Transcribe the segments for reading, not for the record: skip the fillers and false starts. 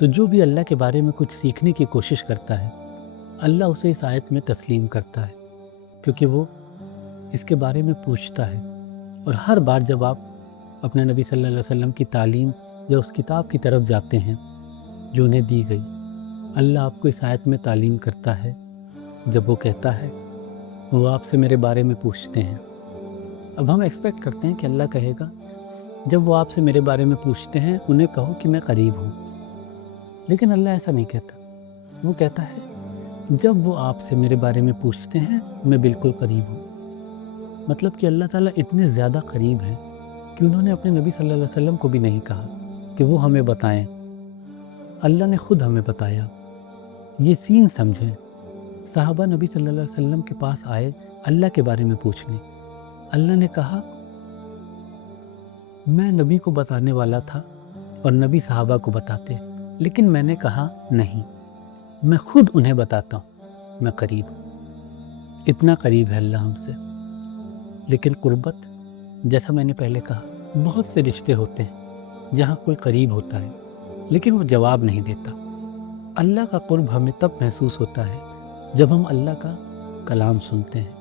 تو جو بھی اللہ کے بارے میں کچھ سیکھنے کی کوشش کرتا ہے اللہ اسے اس آیت میں تسلیم کرتا ہے، کیونکہ وہ اس کے بارے میں پوچھتا ہے۔ اور ہر بار جب آپ اپنے نبی صلی اللہ علیہ وسلم کی تعلیم یا اس کتاب کی طرف جاتے ہیں جو انہیں دی گئی، اللہ آپ کو اس آیت میں تعلیم کرتا ہے جب وہ کہتا ہے وہ آپ سے میرے بارے میں پوچھتے ہیں۔ اب ہم ایکسپیکٹ کرتے ہیں کہ اللہ کہے گا جب وہ آپ سے میرے بارے میں پوچھتے ہیں انہیں کہو کہ میں قریب ہوں، لیکن اللہ ایسا نہیں کہتا۔ وہ کہتا ہے جب وہ آپ سے میرے بارے میں پوچھتے ہیں میں بالکل قریب ہوں۔ مطلب کہ اللہ تعالیٰ اتنے زیادہ قریب ہیں کہ انہوں نے اپنے نبی صلی اللہ علیہ وسلم کو بھی نہیں کہا کہ وہ ہمیں بتائیں، اللہ نے خود ہمیں بتایا۔ یہ سین سمجھیں، صحابہ نبی صلی اللہ علیہ وسلم کے پاس آئے اللہ کے بارے میں پوچھنے، اللہ نے کہا میں نبی کو بتانے والا تھا اور نبی صحابہ کو بتاتے، لیکن میں نے کہا نہیں، میں خود انہیں بتاتا ہوں، میں قریب ہوں۔ اتنا قریب ہے اللہ ہم سے۔ لیکن قربت، جیسا میں نے پہلے کہا، بہت سے رشتے ہوتے ہیں جہاں کوئی قریب ہوتا ہے لیکن وہ جواب نہیں دیتا۔ اللہ کا قرب ہمیں تب محسوس ہوتا ہے جب ہم اللہ کا کلام سنتے ہیں،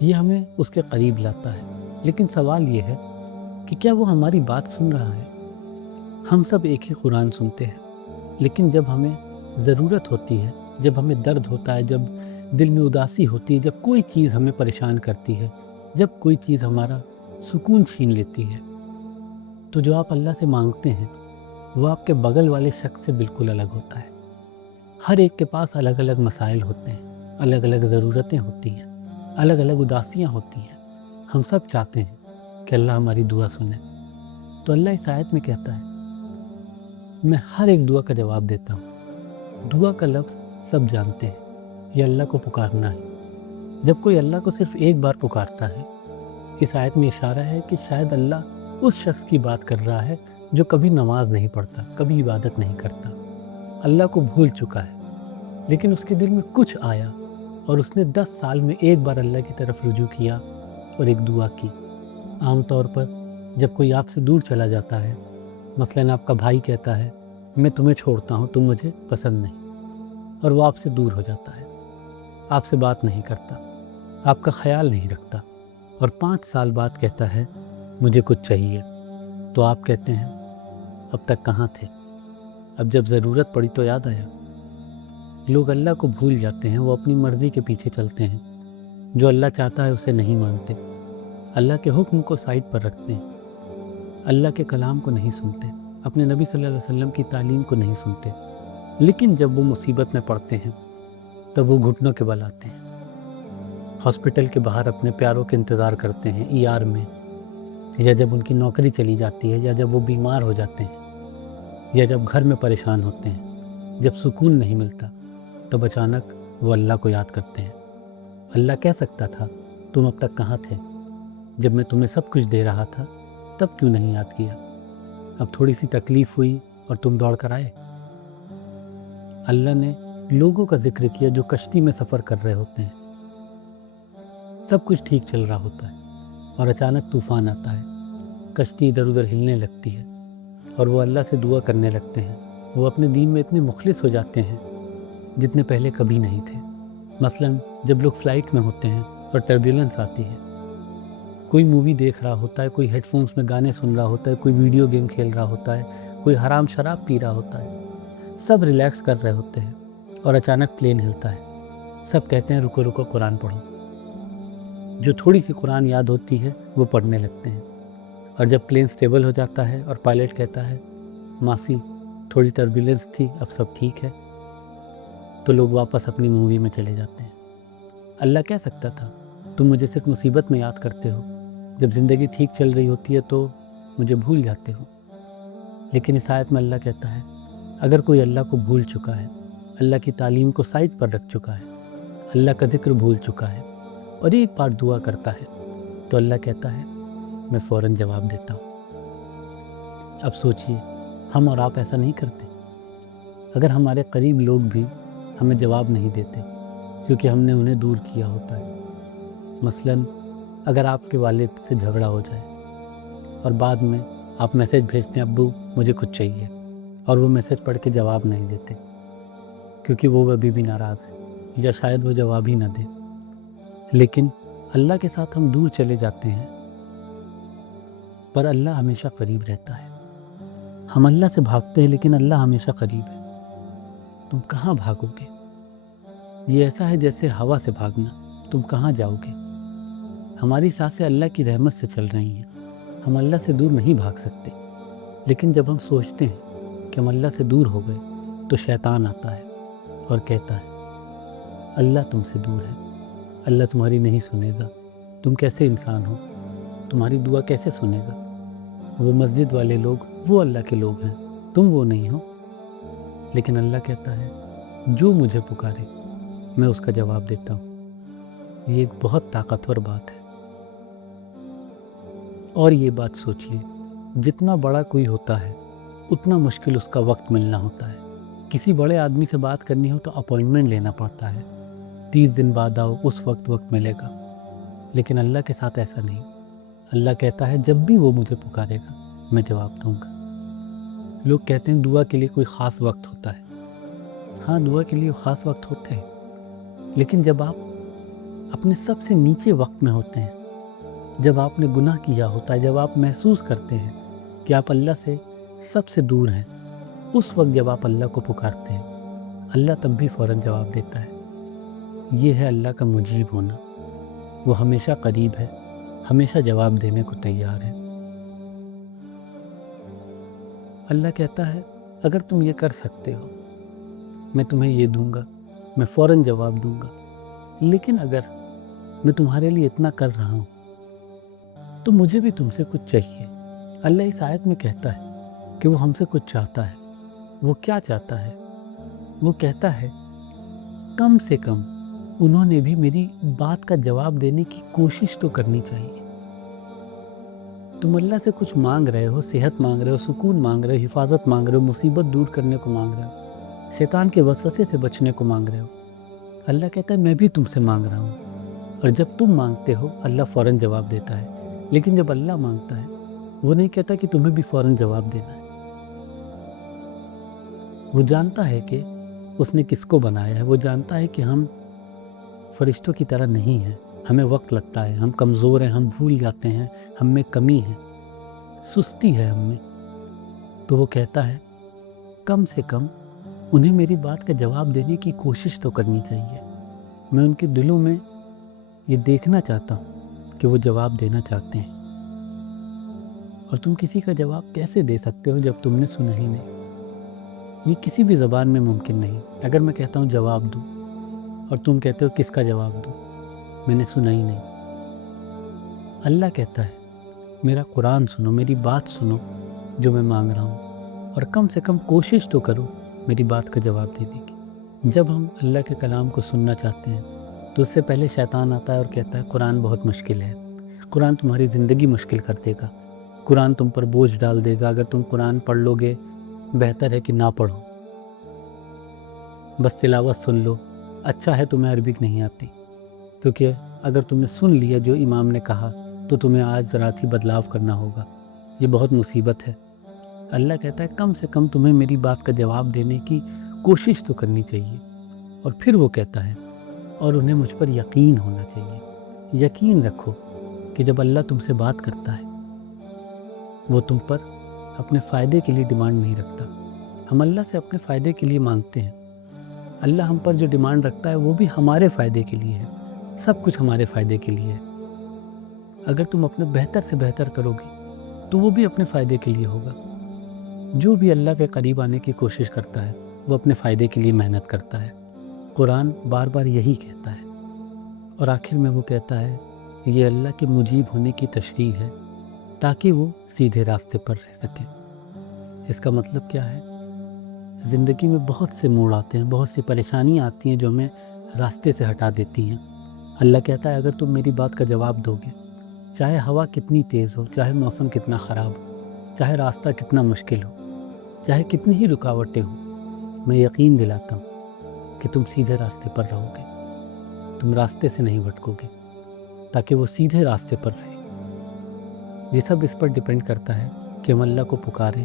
یہ ہمیں اس کے قریب لاتا ہے۔ لیکن سوال یہ ہے کہ کیا وہ ہماری بات سن رہا ہے؟ ہم سب ایک ہی قرآن سنتے ہیں، لیکن جب ہمیں ضرورت ہوتی ہے، جب ہمیں درد ہوتا ہے، جب دل میں اداسی ہوتی ہے، جب کوئی چیز ہمیں پریشان کرتی ہے، جب کوئی چیز ہمارا سکون چھین لیتی ہے، تو جو آپ اللہ سے مانگتے ہیں وہ آپ کے بغل والے شخص سے بالکل الگ ہوتا ہے۔ ہر ایک کے پاس الگ الگ مسائل ہوتے ہیں، الگ الگ ضرورتیں ہوتی ہیں، الگ الگ اداسیاں ہوتی ہیں۔ ہم سب چاہتے ہیں کہ اللہ ہماری دعا سنے، تو اللہ اس آیت میں کہتا ہے میں ہر ایک دعا کا جواب دیتا ہوں۔ دعا کا لفظ سب جانتے ہیں، یہ اللہ کو پکارنا ہے۔ جب کوئی اللہ کو صرف ایک بار پکارتا ہے، اس آیت میں اشارہ ہے کہ شاید اللہ اس شخص کی بات کر رہا ہے جو کبھی نماز نہیں پڑھتا، کبھی عبادت نہیں کرتا، اللہ کو بھول چکا ہے، لیکن اس کے دل میں کچھ آیا اور اس نے 10 سال میں ایک بار اللہ کی طرف رجوع کیا اور ایک دعا کی۔ عام طور پر جب کوئی آپ سے دور چلا جاتا ہے، مثلاً آپ کا بھائی کہتا ہے میں تمہیں چھوڑتا ہوں، تم مجھے پسند نہیں، اور وہ آپ سے دور ہو جاتا ہے، آپ سے بات نہیں کرتا، آپ کا خیال نہیں رکھتا، اور 5 سال بعد کہتا ہے مجھے کچھ چاہیے، تو آپ کہتے ہیں اب تک کہاں تھے؟ اب جب ضرورت پڑی تو یاد آیا۔ لوگ اللہ کو بھول جاتے ہیں، وہ اپنی مرضی کے پیچھے چلتے ہیں، جو اللہ چاہتا ہے اسے نہیں مانتے، اللہ کے حکم کو سائڈ پر رکھتے ہیں، اللہ کے کلام کو نہیں سنتے، اپنے نبی صلی اللہ علیہ وسلم کی تعلیم کو نہیں سنتے۔ لیکن جب وہ مصیبت میں پڑتے ہیں تب وہ گھٹنوں کے بل آتے ہیں، ہاسپٹل کے باہر اپنے پیاروں کے انتظار کرتے ہیں، ER میں، یا جب ان کی نوکری چلی جاتی ہے، یا جب وہ بیمار ہو جاتے ہیں، یا جب گھر میں پریشان ہوتے ہیں، جب سکون نہیں ملتا، تب اچانک وہ اللہ کو یاد کرتے ہیں۔ اللہ کہہ سکتا تھا تم اب تک کہاں تھے؟ جب میں تمہیں سب کچھ دے رہا تھا تب کیوں نہیں یاد کیا؟ اب تھوڑی سی تکلیف ہوئی اور تم دوڑ کر آئے۔ اللہ نے لوگوں کا ذکر کیا جو کشتی میں سفر کر رہے ہوتے ہیں، سب کچھ ٹھیک چل رہا ہوتا ہے اور اچانک طوفان آتا ہے، کشتی ادھر ادھر ہلنے لگتی ہے اور وہ اللہ سے دعا کرنے لگتے ہیں۔ وہ اپنے دین میں اتنے مخلص ہو جاتے ہیں جتنے پہلے کبھی نہیں تھے۔ مثلاً جب لوگ فلائٹ میں ہوتے ہیں اور ٹربیولنس آتی ہے، کوئی مووی دیکھ رہا ہوتا ہے، کوئی ہیڈ فونس میں گانے سن رہا ہوتا ہے، کوئی ویڈیو گیم کھیل رہا ہوتا ہے، کوئی حرام شراب پی رہا ہوتا ہے، سب ریلیکس کر رہے ہوتے ہیں اور اچانک پلین ہلتا ہے، سب کہتے ہیں رکو رکو قرآن پڑھو۔ جو تھوڑی سی قرآن یاد ہوتی ہے وہ پڑھنے لگتے ہیں، اور جب پلین سٹیبل ہو جاتا ہے اور پائلٹ کہتا ہے معافی تھوڑی ٹربیولنس تھی اب سب ٹھیک ہے، تو لوگ واپس اپنی مووی میں چلے جاتے ہیں۔ اللہ کہہ سکتا تھا تم مجھے صرف مصیبت میں یاد کرتے ہو، جب زندگی ٹھیک چل رہی ہوتی ہے تو مجھے بھول جاتے ہو۔ لیکن اس آیت میں اللہ کہتا ہے اگر کوئی اللہ کو بھول چکا ہے، اللہ کی تعلیم کو سائڈ پر رکھ چکا ہے، اللہ کا ذکر بھول چکا ہے اور ایک بار دعا کرتا ہے، تو اللہ کہتا ہے میں فوراً جواب دیتا ہوں۔ اب سوچئے ہم اور آپ ایسا نہیں کرتے؟ اگر ہمارے قریب لوگ بھی ہمیں جواب نہیں دیتے کیونکہ ہم نے انہیں دور کیا ہوتا ہے، مثلاً اگر آپ کے والد سے جھگڑا ہو جائے اور بعد میں آپ میسیج بھیجتے ہیں ابو مجھے کچھ چاہیے، اور وہ میسج پڑھ کے جواب نہیں دیتے کیونکہ وہ ابھی بھی ناراض ہے یا شاید وہ جواب ہی نہ دے. لیکن اللہ کے ساتھ ہم دور چلے جاتے ہیں پر اللہ ہمیشہ قریب رہتا ہے. ہم اللہ سے بھاگتے ہیں لیکن اللہ ہمیشہ قریب ہے. تم کہاں بھاگو گے؟ یہ ایسا ہے جیسے ہوا سے بھاگنا. تم کہاں جاؤ گے؟ ہماری سانسیں اللہ کی رحمت سے چل رہی ہیں. ہم اللہ سے دور نہیں بھاگ سکتے. لیکن جب ہم سوچتے ہیں کہ ہم اللہ سے دور ہو گئے تو شیطان آتا ہے اور کہتا ہے اللہ تم سے دور ہے، اللہ تمہاری نہیں سنے گا، تم کیسے انسان ہو، تمہاری دعا کیسے سنے گا؟ وہ مسجد والے لوگ وہ اللہ کے لوگ ہیں، تم وہ نہیں ہو. لیکن اللہ کہتا ہے جو مجھے پکارے میں اس کا جواب دیتا ہوں. یہ ایک بہت طاقتور بات ہے. اور یہ بات سوچیے، جتنا بڑا کوئی ہوتا ہے اتنا مشکل اس کا وقت ملنا ہوتا ہے. کسی بڑے آدمی سے بات کرنی ہو تو اپوائنٹمنٹ لینا پڑتا ہے، 30 دن بعد آؤ، اس وقت ملے گا. لیکن اللہ کے ساتھ ایسا نہیں. اللہ کہتا ہے جب بھی وہ مجھے پکارے گا میں جواب دوں گا. لوگ کہتے ہیں دعا کے لیے کوئی خاص وقت ہوتا ہے. ہاں، دعا کے لیے خاص وقت ہوتے ہیں، لیکن جب آپ اپنے سب سے نیچے وقت میں ہوتے ہیں، جب آپ نے گناہ کیا ہوتا ہے، جب آپ محسوس کرتے ہیں کہ آپ اللہ سے سب سے دور ہیں، اس وقت جب آپ اللہ کو پکارتے ہیں اللہ تب بھی فوراً جواب دیتا ہے. یہ ہے اللہ کا مجیب ہونا. وہ ہمیشہ قریب ہے، ہمیشہ جواب دینے کو تیار ہے. اللہ کہتا ہے اگر تم یہ کر سکتے ہو میں تمہیں یہ دوں گا، میں فوراً جواب دوں گا. لیکن اگر میں تمہارے لیے اتنا کر رہا ہوں تو مجھے بھی تم سے کچھ چاہیے. اللہ اس آیت میں کہتا ہے کہ وہ ہم سے کچھ چاہتا ہے. وہ کیا چاہتا ہے؟ وہ کہتا ہے کم سے کم انہوں نے بھی میری بات کا جواب دینے کی کوشش تو کرنی چاہیے. تم اللہ سے کچھ مانگ رہے ہو، صحت مانگ رہے ہو، سکون مانگ رہے ہو، حفاظت مانگ رہے ہو، مصیبت دور کرنے کو مانگ رہے ہو، شیطان کے وسوسے سے بچنے کو مانگ رہے ہو. اللہ کہتا ہے میں بھی تم سے مانگ رہا ہوں. اور جب تم مانگتے ہو اللہ فوراً جواب دیتا ہے. لیکن جب اللہ مانگتا ہے وہ نہیں کہتا کہ تمہیں بھی فوراً جواب دینا ہے. وہ جانتا ہے کہ اس نے کس کو بنایا ہے. وہ جانتا ہے کہ ہم فرشتوں کی طرح نہیں ہیں، ہمیں وقت لگتا ہے، ہم کمزور ہیں، ہم بھول جاتے ہیں، ہم میں کمی ہے، سستی ہے ہم میں. تو وہ کہتا ہے کم سے کم انہیں میری بات کا جواب دینے کی کوشش تو کرنی چاہیے. میں ان کے دلوں میں یہ دیکھنا چاہتا ہوں کہ وہ جواب دینا چاہتے ہیں. اور تم کسی کا جواب کیسے دے سکتے ہو جب تم نے سنا ہی نہیں؟ یہ کسی بھی زبان میں ممکن نہیں. اگر میں کہتا ہوں جواب دوں اور تم کہتے ہو کس کا جواب دوں، میں نے سنا ہی نہیں. اللہ کہتا ہے میرا قرآن سنو، میری بات سنو جو میں مانگ رہا ہوں، اور کم سے کم کوشش تو کرو میری بات کا جواب دینے کی. جب ہم اللہ کے کلام کو سننا چاہتے ہیں تو اس سے پہلے شیطان آتا ہے اور کہتا ہے قرآن بہت مشکل ہے، قرآن تمہاری زندگی مشکل کر دے گا، قرآن تم پر بوجھ ڈال دے گا، اگر تم قرآن پڑھ لو گے بہتر ہے کہ نہ پڑھو، بس تلاوت سن لو، اچھا ہے تمہیں عربک نہیں آتی، کیونکہ اگر تم نے سن لیا جو امام نے کہا تو تمہیں آج رات ہی بدلاؤ کرنا ہوگا، یہ بہت مصیبت ہے. اللہ کہتا ہے کم سے کم تمہیں میری بات کا جواب دینے کی کوشش تو کرنی چاہیے. اور پھر وہ کہتا ہے اور انہیں مجھ پر یقین ہونا چاہیے. یقین رکھو کہ جب اللہ تم سے بات کرتا ہے وہ تم پر اپنے فائدے کے لیے ڈیمانڈ نہیں رکھتا. ہم اللہ سے اپنے فائدے کے لیے مانگتے ہیں. اللہ ہم پر جو ڈیمانڈ رکھتا ہے وہ بھی ہمارے فائدے کے لیے ہے. سب کچھ ہمارے فائدے کے لیے ہے. اگر تم اپنے بہتر سے بہتر کرو گے تو وہ بھی اپنے فائدے کے لیے ہوگا. جو بھی اللہ کے قریب آنے کی کوشش کرتا ہے وہ اپنے فائدے کے لیے محنت کرتا ہے. قرآن بار بار یہی کہتا ہے. اور آخر میں وہ کہتا ہے یہ اللہ کے مجیب ہونے کی تشریح ہے تاکہ وہ سیدھے راستے پر رہ سکیں. اس کا مطلب کیا ہے؟ زندگی میں بہت سے موڑ آتے ہیں، بہت سی پریشانیاں آتی ہیں جو ہمیں راستے سے ہٹا دیتی ہیں. اللہ کہتا ہے اگر تم میری بات کا جواب دو گے، چاہے ہوا کتنی تیز ہو، چاہے موسم کتنا خراب ہو، چاہے راستہ کتنا مشکل ہو، چاہے کتنی ہی رکاوٹیں ہوں، میں یقین دلاتا ہوں کہ تم سیدھے راستے پر رہو گے. تم راستے سے نہیں بھٹکو گے تاکہ وہ سیدھے راستے پر رہے. یہ سب اس پر ڈیپینڈ کرتا ہے کہ ہم اللہ کو پکاریں،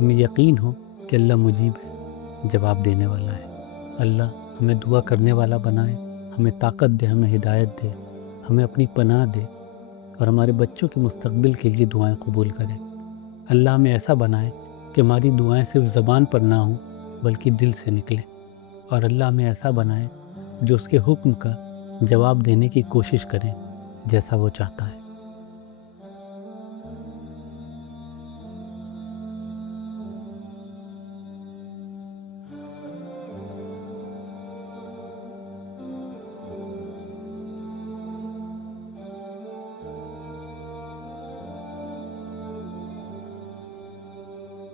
ہمیں یقین ہو کہ اللہ مجیب ہے، جواب دینے والا ہے۔ اللہ ہمیں دعا کرنے والا بنائے، ہمیں طاقت دے، ہمیں ہدایت دے، ہمیں اپنی پناہ دے اور ہمارے بچوں کے مستقبل کے لیے دعائیں قبول کرے۔ اللہ ہمیں ایسا بنائے کہ ہماری دعائیں صرف زبان پر نہ ہوں بلکہ دل سے نکلیں، اور اللہ ہمیں ایسا بنائے جو اس کے حکم کا جواب دینے کی کوشش کریں جیسا وہ چاہتا ہے۔